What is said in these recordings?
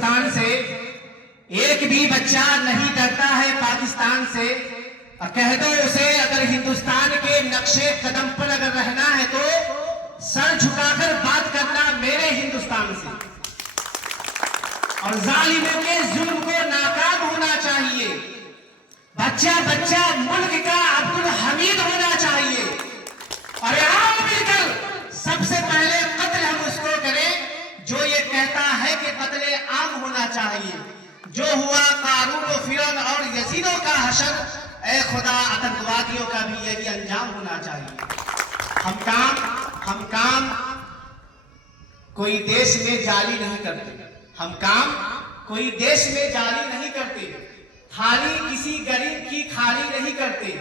हिंदुस्तान से, एक भी बच्चा नहीं डरता है पाकिस्तान से। और कह दो उसे अगर हिंदुस्तान के नक्शे कदम पर अगर रहना है तो सर झुकाकर बात करना मेरे हिंदुस्तान से। और जालिमों के जुल्म को नाकाम होना चाहिए। बच्चा बच्चा मुल्क का अब्दुल हमीद होना चाहिए। और आओ मिलकर सबसे पहले कत्ल हम उसको करें जो ये कहता है कि कत्ले आम होना चाहिए। जो हुआ कारून व फिरौन और यजीदों का हशर, ए खुदा आतंकवादियों का भी यही अंजाम होना चाहिए। हम काम कोई देश में जाली नहीं करते। हम काम कोई देश में जाली नहीं करते। थाली किसी गरीब की खाली नहीं करते।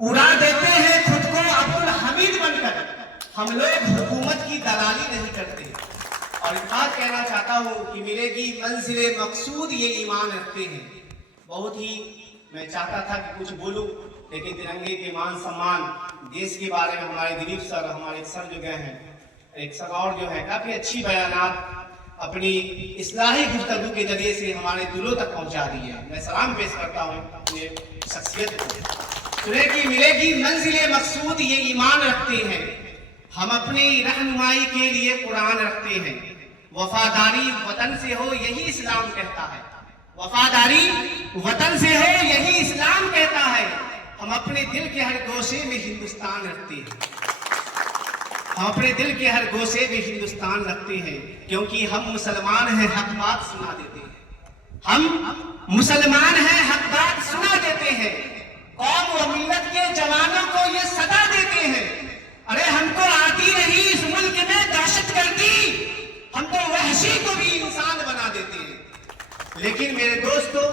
उड़ा देते हैं खुद को अब्दुल हमीद बनकर। हम लोग हुकूमत की दलाली नहीं करते। और एक बात कहना चाहता हूं कि मिलेगी मंजिले मकसूद ये ईमान रखते हैं। बहुत ही मैं चाहता था कि कुछ बोलूं, लेकिन तिरंगे के मान सम्मान, देश के बारे में हमारे दिलीप सर, हमारे सर जो गए हैं, एक सर और जो है काफी अच्छी बयानात अपनी इस्लाही गुफ्तगू के जरिए से हमारे दिलों तक पहुंचा दी है। मैं सलाम पेश करता हूं अपने शख्सियत को। सुनेगी मिलेगी मंजिले मकसूद ये ईमान रखते हैं। हम अपनी रहनुमाई के लिए कुरान रखते हैं। वफादारी वतन से हो यही इस्लाम कहता है। वफादारी वतन से हो यही इस्लाम कहता है। हम अपने दिल के हर गोशे में हिंदुस्तान रखते हैं। हम अपने दिल के हर गोशे में हिंदुस्तान रखते हैं, क्योंकि हम मुसलमान हैं, हक बात सुना देते हैं। हम मुसलमान हैं, हक बात सुना देते हैं। कौम व मिल्लत के जवानों को ये सदा देते हैं। अरे हमको आती नहीं इस मुल्क में दहशतगर्दी, हम तो वहशी को भी इंसान बना देते हैं। लेकिन मेरे दोस्तों,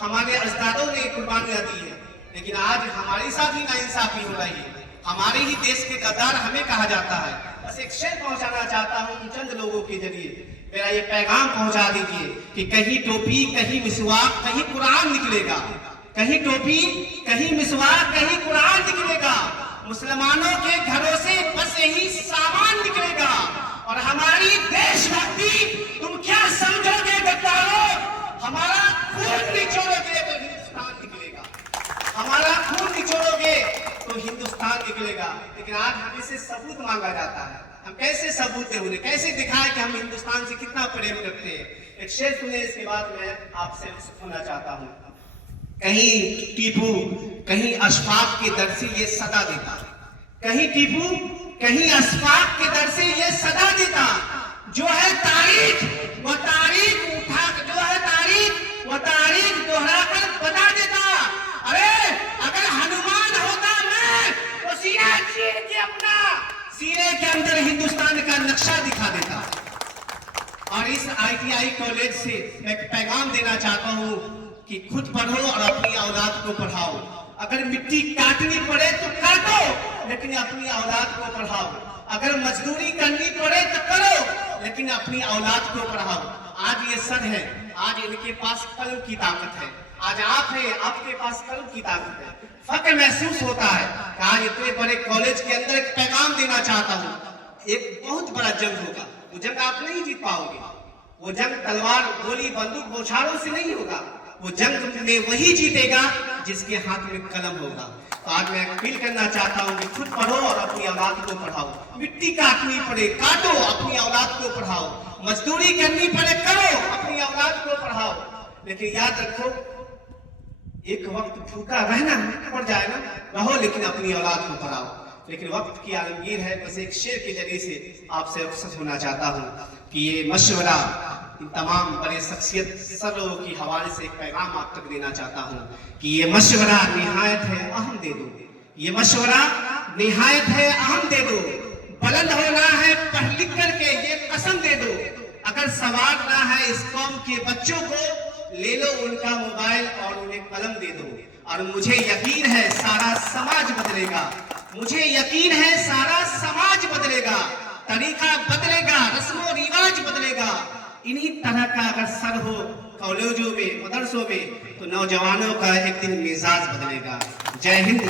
हमारे अजदादों ने कुर्बानियां दी है, लेकिन आज हमारे साथ ही नाइंसाफी हो रही है। हमारे ही देश के गद्दार हमें कहा जाता है। बस एक शेर पहुंचाना चाहता हूं कि चंद लोगों के जरिए मेरा ये पैगाम पहुंचा दीजिए कि कहीं टोपी, कहीं मिसवाक, कहीं कुरान निकलेगा। कहीं टोपी, कहीं मिसवाक, कहीं कुरान निकलेगा। मुसलमानों के घरों से बस यही सामान निकलेगा। और हमारी देशभक्ति तुम क्या समझोगे गद्दारों? हमारा खून निचोड़ोगे तो हिंदुस्तान निकलेगा। हमारा खून निचोड़ोगे तो हिंदुस्तान निकलेगा। लेकिन आज हमें से सबूत मांगा जाता है। हम कैसे सबूत दें उन्हें? कैसे दिखाएं कि हम हिंदुस्तान से कितना प्रेम करते हैं? एक शेर सुने, इसके बाद मैं आपसे सुनना चाहता हूं। कहीं टीपू, कहीं अशफाक के दर से ये सदा देता। कहीं टीपू, कहीं अशफाक के दर से ये सदा देता। जो है तारीख वो तारीख उठा, जो है तारीख वो तारीख दोहरा कर बता देता। अरे अगर हनुमान होता मैं तो सीना चीर के अपना सीने के अंदर हिंदुस्तान का नक्शा दिखा देता। और इस ITI कॉलेज से मैं पैगाम देना चाहता हूं कि खुद पढ़ो और अपनी औलाद को पढ़ाओ। अगर मिट्टी काटनी पड़े तो काटो, लेकिन अपनी औलाद को पढ़ाओ। अगर मजदूरी करनी पड़े तो करो, लेकिन अपनी औलाद को पढ़ाओ। आज ये सर है, आज इनके पास कलम की ताकत है। आज आप है, आपके पास कलम की ताकत है। फक्र महसूस होता है कि आज इतने बड़े कॉलेज के अंदर एक पैगाम देना चाहता हूँ। एक बहुत बड़ा जंग होगा, वो जंग आप नहीं जीत पाओगे। वो जंग तलवार, गोली, बंदूक, बौछारों से नहीं होगा। वो जंग में वही जीतेगा जिसके हाथ में कलम होगा। तो आज मैं अपील करना चाहता हूँ कि खुद पढ़ो और अपनी औलाद को पढ़ाओ। मिट्टी काटनी पड़े काटो, अपनी औलाद को पढ़ाओ। मजदूरी करनी पड़े करो, अपनी औलाद को पढ़ाओ। लेकिन याद रखो, एक वक्त भूखा रहना पड़ जाए ना, रहो, लेकिन अपनी औलाद को पढ़ाओ। लेकिन वक्त की आलमगीर है। बस एक शेर के जरिए से आपसे रुखसत होना चाहता हूँ कि ये मशवरा इन तमाम बड़े शख्सियत सरों की हवाले से एक पैगाम आप तक देना चाहता हूँ कि ये मशवरा निहायत है, अहम दे दो। ये मशवरा निहायत है, अहम दे दो। बुलंद होना है पढ़ लिख करके, ये कसम दे दो। अगर संवारना है इस कौम के बच्चों को, ले लो उनका मोबाइल और उन्हें कलम दे दो। और मुझे यकीन है सारा समाज बदलेगा। मुझे यकीन है सारा समाज बदलेगा। तरीका बदलेगा, रस्मों रिवाज बदलेगा। इन्हीं तरह का अगर सर हो कॉलेजों में, मदरसों में, तो नौजवानों का एक दिन मिजाज बदलेगा। जय हिंद।